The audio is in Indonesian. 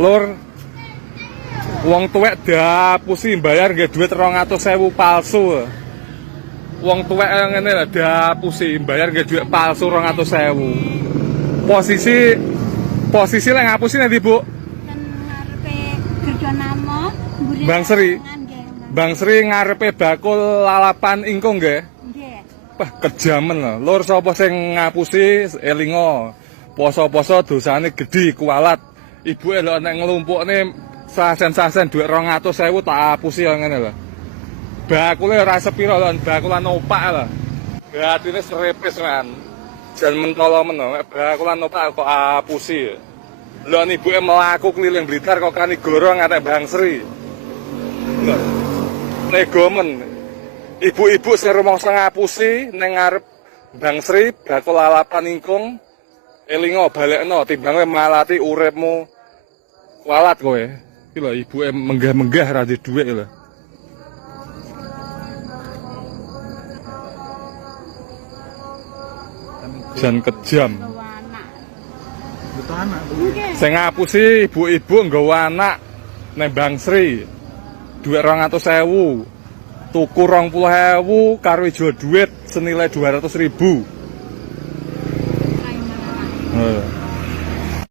Lur, wong tuwek diapusi bayar nggih dhuwit 200.000 palsu. Wong tuwek ngene lho diapusi bayar nggih dhuwit palsu 200.000. Posisi lek ngapusi nanti, Bu? Ngarepe Gerdo Namo, mburi. Bang Sri. Bang Sri ngarepe bakul lalapan ingkung nggih. Nggih. Wah, kejamen lho. Lur sapa sing ngapusi elinga. Poso-poso dosane gedhi kualat. Ibuke lho nek nglumpukne sasen-sasen dhuwit 200.000 tak apusi ya ngene lho. Bakule ora sepira lho, bakulan opak lho. Batine serepes kan. Jan mentolo men nek bakulan opak kok apusi. Lho ibuke mlaku keliling Blitar kok kani gorong atek Bang Sri. Lho. Negomen. Ibu-ibu sing rumangsa ngapusi ning ngarep Bang Sri bakul lalapan ingkung. Elingo balekno timbang malati uripmu kualat kowe. Iki lho ibuke menggah-menggah ra di dhuwit lho. Jan kejam. Betul anak. Sing ngapusi ibu-ibu nggawa anak nang Bang Sri. Dhuwit 200.000. Tuku 20.000 karo jual dhuwit senilai 200.000.